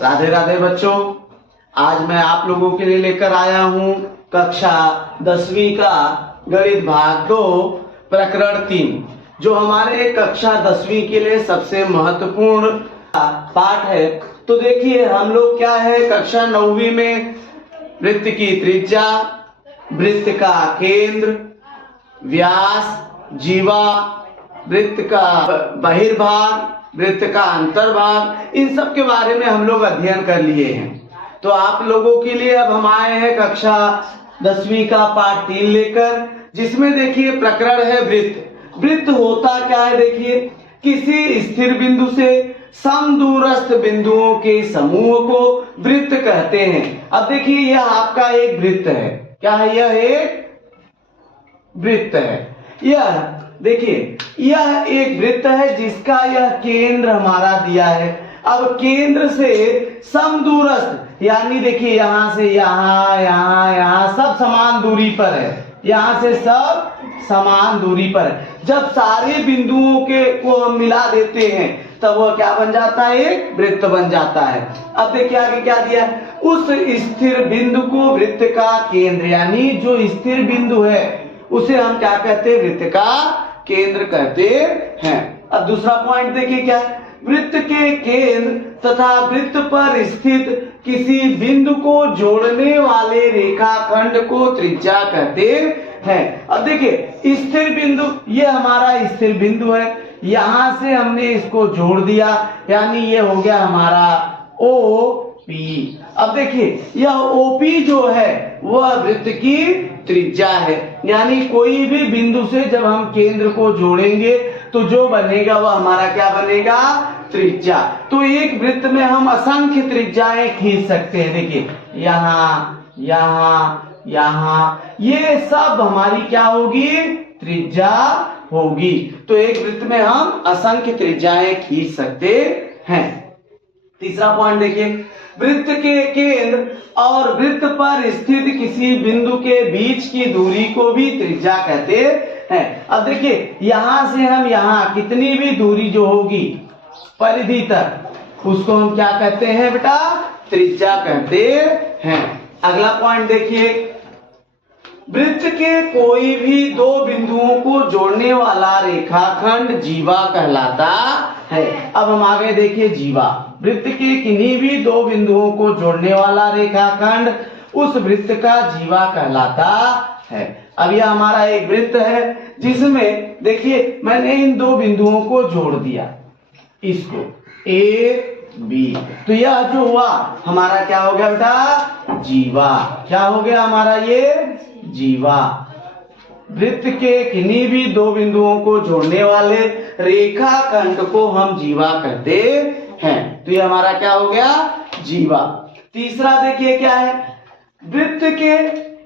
राधे राधे बच्चों। आज मैं आप लोगों के लिए लेकर आया हूँ कक्षा 10वीं का गणित भाग 2 प्रकरण 3, जो हमारे कक्षा 10वीं के लिए सबसे महत्वपूर्ण पाठ है। तो देखिए हम लोग क्या है, कक्षा 9वीं में वृत्त की त्रिज्या, वृत्त का केंद्र, व्यास, जीवा, वृत्त का बहिर्भाग, वृत्त का अंतर्भाग, इन सब के बारे में हम लोग अध्ययन कर लिए हैं। तो आप लोगों के लिए अब हम आए हैं कक्षा 10वीं का पाठ 3 लेकर, जिसमें देखिए प्रकरण है वृत्त। वृत्त होता क्या है, देखिए किसी स्थिर बिंदु से समदूरस्थ बिंदुओं के समूह को वृत्त कहते हैं। अब देखिए यह आपका एक वृत्त है। क्या है? यह एक वृत्त है। यह देखिए यह एक वृत्त है जिसका यह केंद्र हमारा दिया है। अब केंद्र से समदूरस्थ, यानी देखिए यहां से यहां, यहां सब समान दूरी पर है। यहां से सब समान दूरी पर है। जब सारे बिंदुओं को हम मिला देते हैं तब वह क्या बन जाता है? एक वृत्त बन जाता है। अब देखिए आगे क्या दिया है, उस स्थिर बिंदु को वृत्त का केंद्र, यानी जो स्थिर बिंदु है उसे हम क्या कहते हैं? वृत्त का केंद्र कहते हैं। अब दूसरा पॉइंट देखिए क्या है, वृत्त के केंद्र तथा वृत्त पर स्थित किसी बिंदु को जोड़ने वाले रेखाखंड को त्रिज्या कहते हैं। अब देखिए स्थिर बिंदु, ये हमारा स्थिर बिंदु है, यहां से हमने इसको जोड़ दिया, यानी ये हो गया हमारा OP। अब देखिए यह OP जो है वह वृत्त की त्रिज्या है, यानी कोई भी बिंदु से जब हम केंद्र को जोड़ेंगे तो जो बनेगा वह हमारा क्या बनेगा? त्रिज्या। तो एक वृत्त में हम असंख्य त्रिज्याएं खींच सकते हैं। देखिए यहाँ, यहाँ, यहाँ, ये सब हमारी क्या होगी? त्रिज्या होगी। तो एक वृत्त में हम असंख्य त्रिज्याएं खींच सकते हैं। तीसरा पॉइंट देखिए, वृत्त के केंद्र और वृत्त पर स्थित किसी बिंदु के बीच की दूरी को भी त्रिज्या कहते हैं। अब देखिए यहां से हम यहां कितनी भी दूरी जो होगी परिधि तक, उसको हम क्या कहते हैं बेटा? त्रिज्या कहते हैं। अगला पॉइंट देखिए, वृत्त के कोई भी दो बिंदुओं को जोड़ने वाला रेखाखंड जीवा कहलाता है। अब हम आगे देखिए जीवा, वृत्त के किन्हीं भी दो बिंदुओं को जोड़ने वाला रेखाखंड उस वृत्त का जीवा कहलाता है। अब यह हमारा एक वृत्त है जिसमें देखिए मैंने इन दो बिंदुओं को जोड़ दिया, इसको A B, तो यह जो हुआ हमारा क्या हो गया बेटा? जीवा। क्या हो गया हमारा? ये जीवा। वृत्त के किन्हीं भी दो बिंदुओं को जोड़ने वाले रेखाखंड को हम जीवा कहते हैं। तो ये हमारा क्या हो गया? जीवा। तीसरा देखिए क्या है, वृत्त के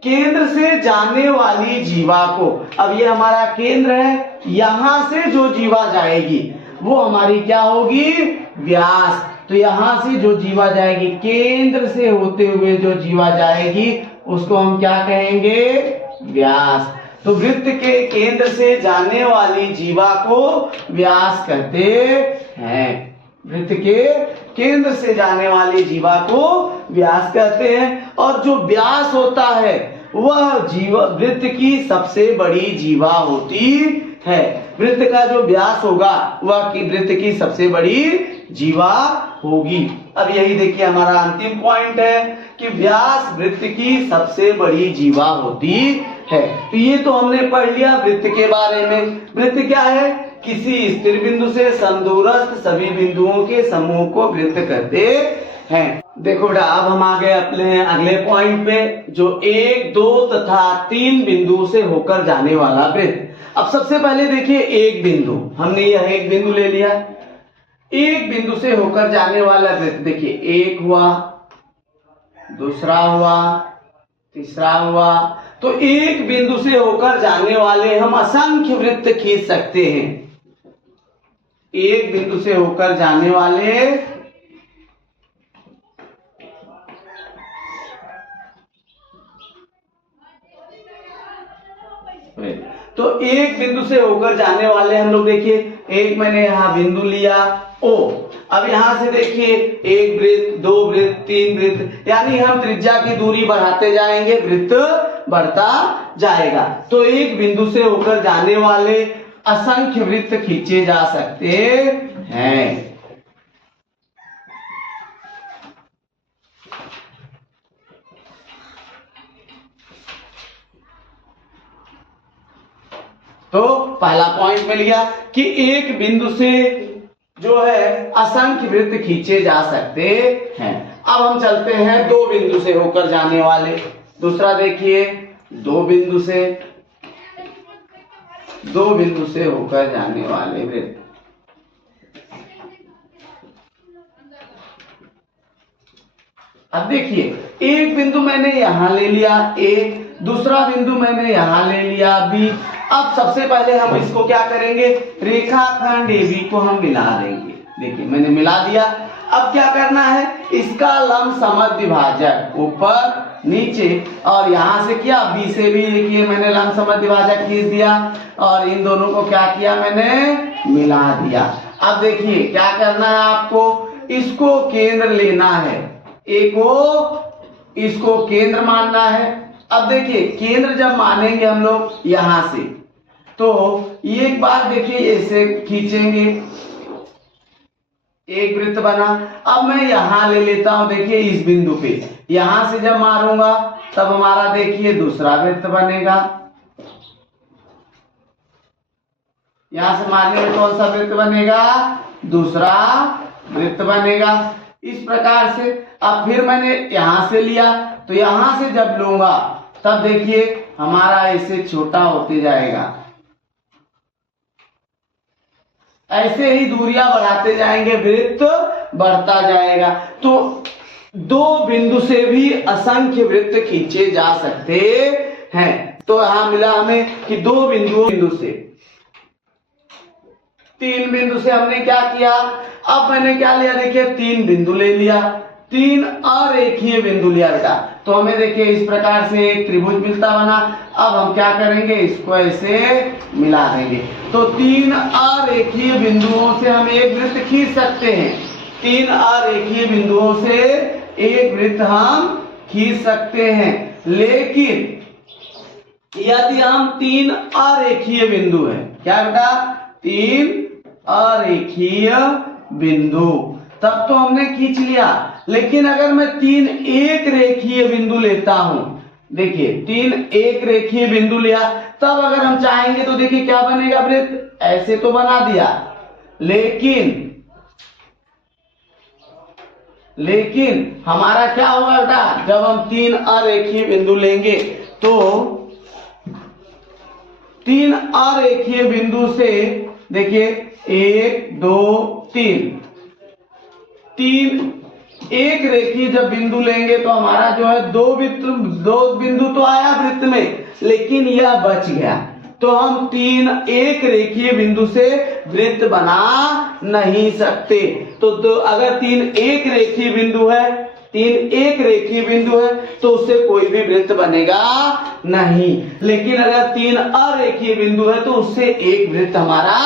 केंद्र से जाने वाली जीवा को, अब ये हमारा केंद्र है, यहां से जो जीवा जाएगी वो हमारी क्या होगी? व्यास। तो यहां से जो जीवा जाएगी, केंद्र से होते हुए जो जीवा जाएगी उसको हम क्या कहेंगे? व्यास। तो वृत्त के केंद्र से जाने वाली जीवा को व्यास कहते हैं। वृत्त के केंद्र से जाने वाली जीवा को व्यास कहते हैं। और जो व्यास होता है वह जीवा वृत्त की सबसे बड़ी जीवा होती है। वृत्त का जो व्यास होगा वह वृत्त की सबसे बड़ी जीवा होगी। अब यही देखिए हमारा अंतिम पॉइंट है कि व्यास वृत्त की सबसे बड़ी जीवा होती है। तो ये तो हमने पढ़ लिया वृत्त के बारे में। वृत्त क्या है? किसी स्थिर बिंदु से समदूरस्थ सभी बिंदुओं के समूह को वृत्त कहते हैं। देखो बेटा अब हम आ गए अपने अगले पॉइंट पे, जो 1, 2 तथा 3 बिंदु से होकर जाने वाला वृत्त। अब सबसे पहले देखिए एक बिंदु, हमने यह एक बिंदु ले लिया, एक बिंदु से होकर जाने वाला वृत्त। देखिए एक हुआ, दूसरा हुआ, तीसरा हुआ। तो एक बिंदु से होकर जाने वाले हम असंख्य वृत्त खींच सकते हैं। एक बिंदु से होकर जाने वाले तो एक बिंदु से होकर जाने वाले हम लोग देखिए, एक मैंने यहाँ बिंदु लिया O। अब यहां से देखिए एक वृत्त, दो वृत्त, तीन वृत्त, यानी हम त्रिज्या की दूरी बढ़ाते जाएंगे, वृत्त बढ़ता जाएगा। तो एक बिंदु से होकर जाने वाले असंख्य वृत्त खींचे जा सकते हैं। तो पहला पॉइंट मिल गया कि एक बिंदु से जो है असंख्य वृत्त खींचे जा सकते हैं। अब हम चलते हैं दो बिंदु से होकर जाने वाले। दूसरा देखिए, दो बिंदु से होकर जाने वाले वृत्त। अब देखिए, एक बिंदु मैंने यहां ले लिया A, दूसरा बिंदु मैंने यहां ले लिया B। अब सबसे पहले हम इसको क्या करेंगे, रेखाखंड AB को हम मिला देंगे। देखिए मैंने मिला दिया। अब क्या करना है, इसका लंब समद्वि भाजक ऊपर नीचे, और यहां से क्या B से भी देखिए मैंने लंब समद्वि भाजक खींच दिया, और इन दोनों को क्या किया मैंने, मिला दिया। अब देखिए क्या करना है आपको, इसको केंद्र लेना है, A को इसको केंद्र मानना है। अब देखिए केंद्र जब मानेंगे हम लोग यहां से, तो एक बार देखिए ऐसे खींचेंगे, एक वृत्त बना। अब मैं यहां ले लेता हूं, देखिए इस बिंदु पे, यहां से जब मारूंगा तब हमारा देखिए दूसरा वृत्त बनेगा। यहां से मारने में कौन सा वृत्त बनेगा, दूसरा वृत्त बनेगा। इस प्रकार से अब फिर मैंने यहां से लिया, तो यहां से जब लूंगा तब देखिए हमारा ऐसे छोटा होते जाएगा। ऐसे ही दूरियां बढ़ाते जाएंगे, वृत्त बढ़ता जाएगा। तो दो बिंदु से भी असंख्य वृत्त खींचे जा सकते हैं। तो यहां मिला हमें कि दो बिंदु से, तीन बिंदु से हमने क्या किया, अब मैंने क्या लिया, देखिए तीन बिंदु ले लिया, तीन अरेखीय बिंदु लिया बेटा। तो हमें देखिए इस प्रकार से एक त्रिभुज मिलता बना। अब हम क्या करेंगे, इसको ऐसे मिला देंगे। तो तीन अरेखीय बिंदुओं से हम एक वृत्त खींच सकते हैं। तीन अरेखीय बिंदुओं से एक वृत्त हम खींच सकते हैं। लेकिन यदि हम तीन अरेखीय बिंदु है, क्या बेटा, तीन अरेखीय बिंदु, तब तो हमने खींच लिया। लेकिन अगर मैं तीन एक रेखीय बिंदु लेता हूं, देखिए तीन एक रेखीय बिंदु लिया, तब अगर हम चाहेंगे तो देखिए क्या बनेगा, वृत्त ऐसे तो बना दिया। लेकिन हमारा क्या होगा बेटा, जब हम तीन अरेखीय बिंदु लेंगे तो तीन अरेखीय बिंदु से देखिए एक दो तीन, तीन एक रेखीय जब बिंदु लेंगे तो हमारा जो है दो बिंदु तो आया वृत्त में, लेकिन यह बच गया। तो हम तीन एक रेखीय बिंदु से वृत्त बना नहीं सकते। तो अगर तीन एक रेखीय बिंदु है, तीन एक रेखीय बिंदु है, तो उससे कोई भी वृत्त बनेगा नहीं। लेकिन अगर तीन अरेखीय बिंदु है तो उससे एक वृत्त हमारा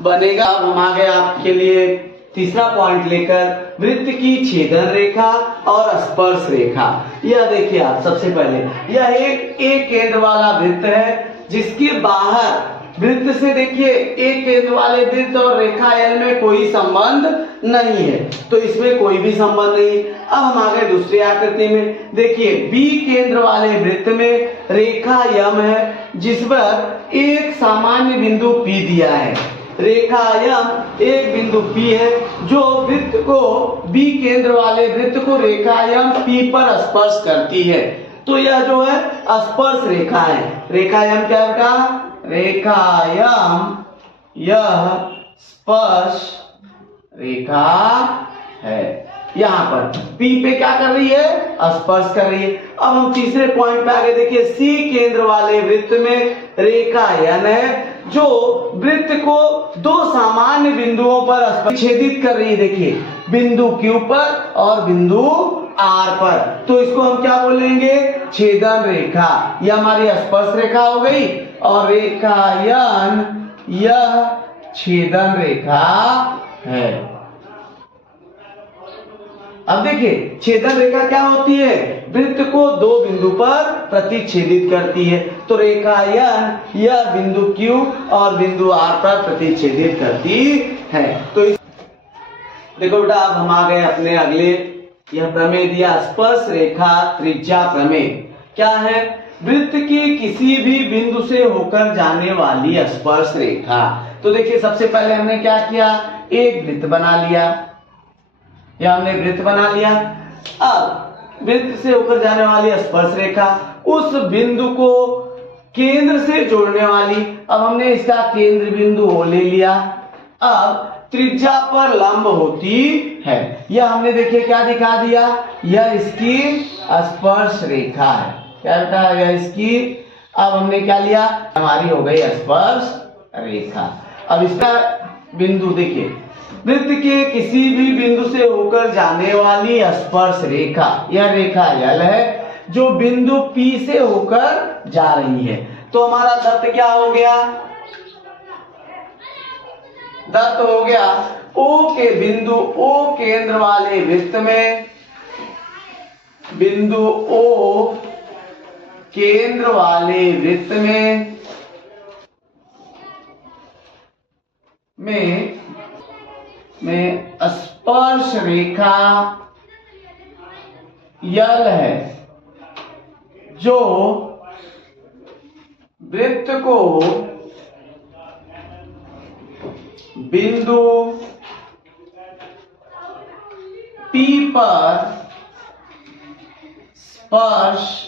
बनेगा। अब हम आ गए आपके लिए तीसरा पॉइंट लेकर, वृत्त की छेदन रेखा और स्पर्श रेखा। यह देखिए आप, सबसे पहले यह एक केंद्र वाला वृत्त है, जिसके बाहर वृत्त से देखिए एक केंद्र वाले वृत्त और रेखा L में कोई संबंध नहीं है, तो इसमें कोई भी संबंध नहीं। अब हम आ गए दूसरी आकृति में, देखिए B केंद्र वाले वृत्त में रेखा M है, जिस पर एक सामान्य बिंदु P दिया है। रेखा M एक बिंदु P है, जो वृत्त को B केंद्र वाले वृत्त को रेखा M P पर स्पर्श करती है। तो यह जो है स्पर्श रेखा है। रेखा M क्या बेटा, रेखा M यह स्पर्श रेखा है। यहाँ पर P पे क्या कर रही है, स्पर्श कर रही है। अब हम तीसरे पॉइंट पे आगे देखिए, C केंद्र वाले वृत्त में रेखा N है, जो वृत्त को दो सामान्य बिंदुओं पर छेदित कर रही है। देखिए बिंदु Q पर और बिंदु आर पर, तो इसको हम क्या बोलेंगे, छेदन रेखा। यह हमारी स्पर्श रेखा हो गई, और रेखा यन यह छेदन रेखा है। अब देखिए छेदन रेखा क्या होती है, वृत्त को दो बिंदु पर प्रतिच्छेदित करती है। तो रेखा यन यह बिंदु Q और बिंदु R पर प्रतिच्छेदित करती है। तो देखो बेटा, अब हम आ गए अपने अगले, यह प्रमेय दिया स्पर्श रेखा त्रिज्या प्रमेय। क्या है, वृत्त के किसी भी बिंदु से होकर जाने वाली स्पर्श रेखा। तो देखिए सबसे पहले हमने क्या किया, एक वृत्त बना लिया, या हमने वृत्त बना लिया। अब वृत्त से होकर जाने वाली स्पर्श रेखा, उस बिंदु को केंद्र से जोड़ने वाली, अब हमने इसका केंद्र बिंदु O ले लिया। अब त्रिज्या पर लंब होती है, यह हमने देखिए क्या दिखा दिया, यह इसकी स्पर्श रेखा है। क्या बेटा, यह इसकी, अब हमने क्या लिया, हमारी हो गई स्पर्श रेखा। अब इसका बिंदु देखिए, वृत्त के किसी भी बिंदु से होकर जाने वाली स्पर्श रेखा, यह रेखा L है जो बिंदु P से होकर जा रही है। तो हमारा दत्त क्या हो गया, दत्त हो गया O के बिंदु O केंद्र वाले वृत्त में, बिंदु O केंद्र वाले वृत्त में स्पर्श रेखा यल है जो वृत्त को बिंदु P पर स्पर्श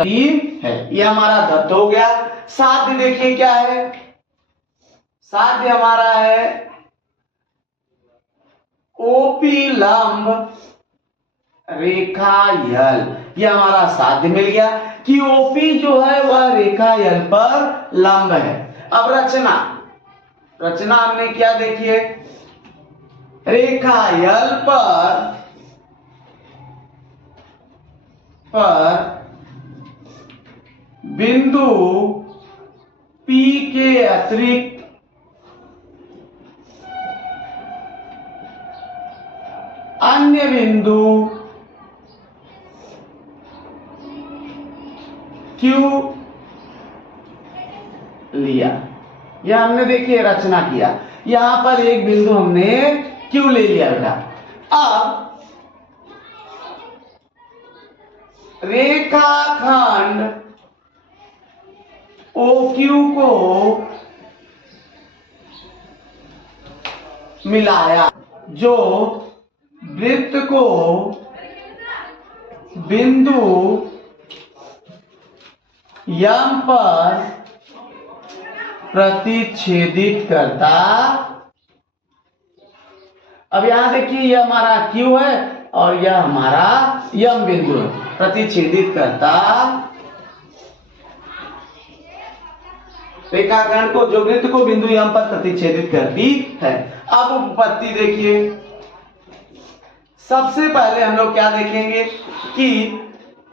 है। यह हमारा दत्त हो गया। साध्य देखिए क्या है, साध्य हमारा है OP लंब रेखा यल। यह हमारा साध्य मिल गया कि OP जो है वह रेखा यल पर लंब है। अब रचना, रचना हमने क्या देखिए, रेखा यल पर बिंदु P के अतिरिक्त अन्य बिंदु Q लिया। यह हमने देखिए रचना किया, यहां पर एक बिंदु हमने Q ले लिया बेटा। अब रेखाखंड OQ को मिलाया जो वृत्त को बिंदु M पर प्रतिच्छेदित करता। अब यहां देखिए यह हमारा Q है और यह हमारा M बिंदु है, प्रतिच्छेदित करता रेखाखंड को, जो वृत्त को बिंदु M पर प्रतिच्छेदित करती है। अब उपपत्ति देखिए, सबसे पहले हम लोग क्या देखेंगे कि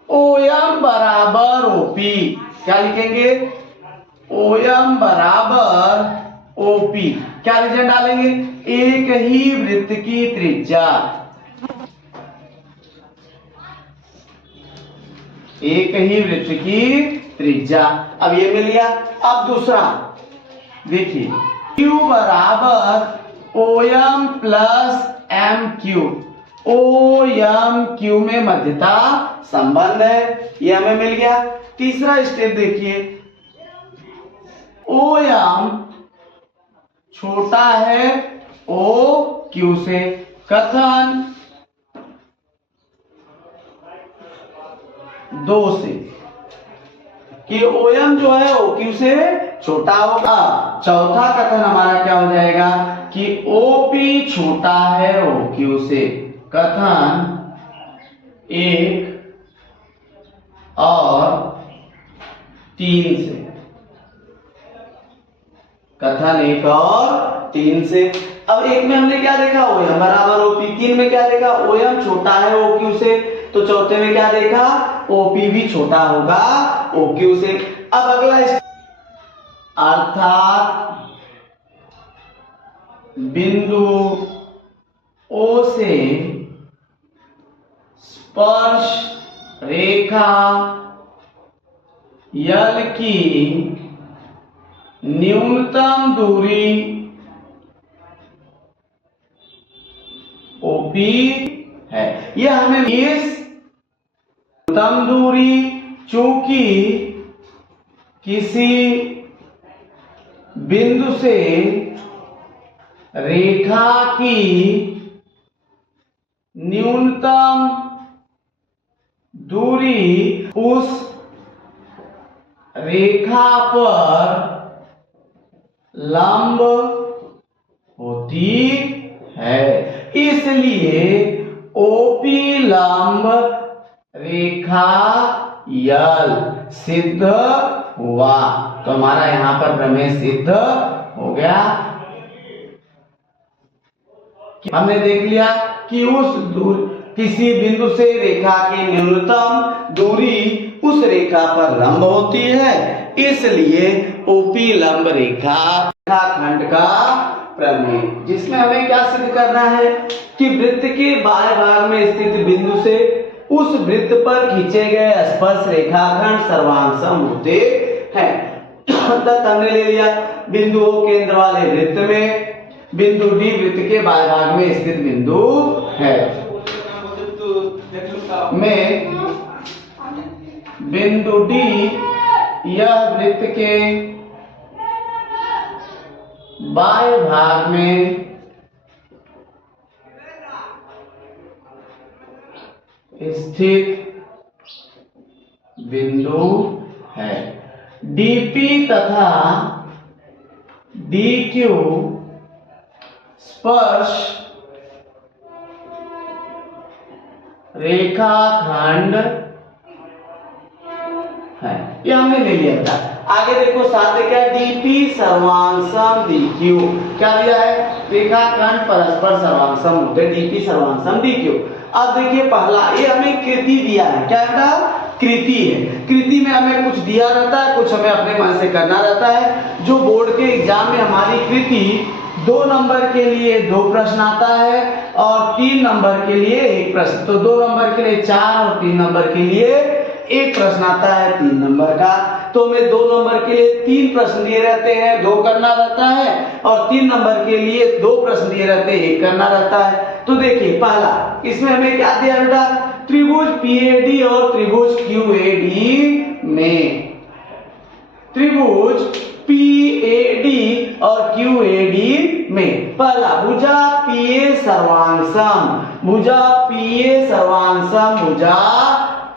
OM बराबर OP, क्या लिखेंगे, OM बराबर OP, क्या रीजन डालेंगे, एक ही वृत्त की त्रिज्या, एक ही वृत्त की त्रिज्या। अब ये मिल गया। अब दूसरा देखिए, Q बराबर OM प्लस MQ, OMQ में मध्यता संबंध है, ये हमें मिल गया। तीसरा स्टेप देखिए, OM छोटा है OQ से, कथन 2 से कि OM जो है OQ से छोटा होगा। चौथा कथन हमारा क्या हो जाएगा कि OP छोटा है OQ से, कथन 1 और 3 से, कथन 1 और 3 से। अब एक में हमने क्या देखा, OM बराबर OP। 3 में क्या देखा, OM छोटा है OQ से। तो चौथे में क्या देखा, OP भी छोटा होगा OQ से। अब अगला अर्थात बिंदु O से स्पर्श रेखा यल की न्यूनतम दूरी OP है। यह हमें इस न्यूनतम दूरी, चूंकि किसी बिंदु से रेखा की न्यूनतम दूरी उस रेखा पर लंब होती है, इसलिए OP लंब रेखा यल सिद्ध हुआ। तो हमारा यहां पर प्रमेय सिद्ध हो गया। हमने देख लिया कि किसी बिंदु से रेखा की न्यूनतम दूरी उस रेखा पर लंब होती है, इसलिए OP लंब रेखाखंड का प्रमेय। जिसमें हमें क्या सिद्ध करना है कि वृत्त के बाएं भाग में स्थित बिंदु से उस वृत्त पर खींचे गए स्पर्श रेखाखंड सर्वांग होते हैं। मतलब हमने ले लिया बिंदु O केंद्र वाले वृत्त में, बिंदु D वृत्त के बाएं भाग में स्थित बिंदु है, में बिंदु D यह वृत्त के बाएं भाग में स्थित बिंदु है। DP तथा DQ स्पर्श रेखाखंड है, ये हमने ले लिया था। आगे देखो साथ क्या, DP सर्वांग DQ क्या दिया है, रेखाखंड परस्पर सर्वांग होते DP सर्वांग DQ। अब देखिए पहला, ये हमें कृति दिया है, क्या बेटा, कृति है। कृति में हमें कुछ दिया रहता है, कुछ हमें अपने मन से करना रहता है। जो बोर्ड के एग्जाम में हमारी कृति 2 नंबर के लिए 2 प्रश्न आता है और 3 नंबर के लिए 1 प्रश्न। तो 2 नंबर के लिए 4 और 3 नंबर के लिए 1 प्रश्न आता है 3 नंबर का। तो हमें 2 नंबर के लिए 3 प्रश्न दिए रहते हैं, 2 करना रहता है, और 3 नंबर के लिए 2 प्रश्न दिए रहते हैं, 1 करना रहता है। तो देखिए पहला, इसमें हमें क्या दिया बेटा, त्रिभुज PAD और त्रिभुज QAD में, त्रिभुज PAD और QAD में पहला भुजा PA सर्वांगसम, भुजा PA सर्वांगसम भुजा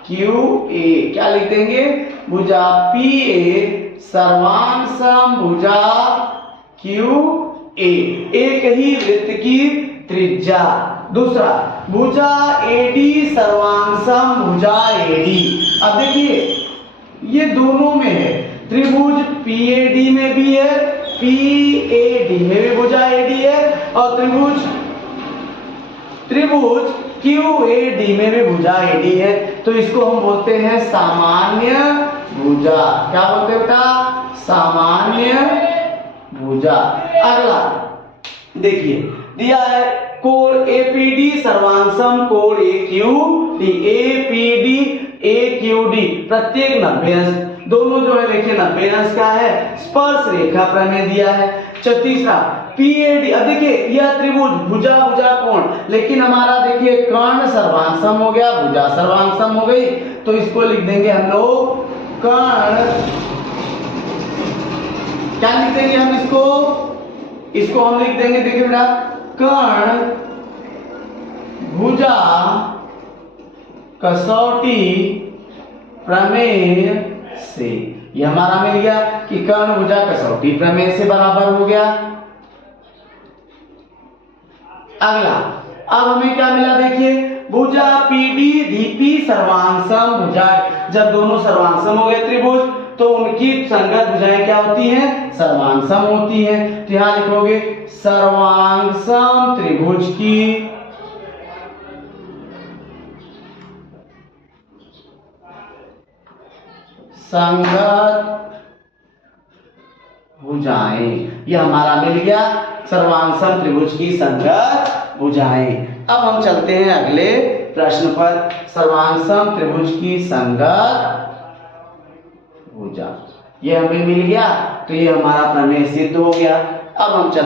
QA, क्या लिख देंगे, भुजा PA सर्वांगसम भुजा QA, एक ही वृत्त की त्रिज्या। दूसरा भुजा AD सर्वांगसम भुजा AD। अब देखिए ये दोनों में है, त्रिभुज PAD में भी है, PAD में भी भुजा AD है, और त्रिभुज QAD में भी भुजा AD है। तो इसको हम बोलते हैं सामान्य भुजा। क्या बोलते हैं बेटा, सामान्य भुजा। अगला देखिए दिया है कोण APD सर्वांगसम कोण AQD, APD AQD प्रत्येक 90 अंश, दोनों जो है देखिए 90 अंश का है, स्पर्श रेखा प्रमेय दिया है। तीसरा PAD, अब देखिए यह त्रिभुज भुजा भुजा कोण, लेकिन हमारा देखिए कर्ण सर्वांगसम हो गया, भुजा सर्वांगसम हो गई, तो इसको लिख देंगे हम लोग कर्ण, क्या लिख देंगे हम इसको हम लिख देंगे, देखिए बेटा, कर्ण भुजा कसौटी प्रमेय से। ये हमारा मिल गया कि कर्ण भुजा कसौटी प्रमेय से बराबर हो गया। अगला, अब हमें क्या मिला, देखिए भुजा PD DP सर्वांगसम भुजा, जब दोनों सर्वांगसम हो गए त्रिभुज तो उनकी संगत भुजाएं क्या होती हैं? सर्वांग सम होती हैं। तो यहां लिखोगे सर्वांग सम त्रिभुज की संगत भुजाएं, ये हमारा मिल गया सर्वांग सम त्रिभुज की संगत भुजाएं। अब हम चलते हैं अगले प्रश्न पर। सर्वांग सम त्रिभुज की संगत भुजा, ये हमें मिल गया, तो ये हमारा प्रमेय सिद्ध हो गया। अब हम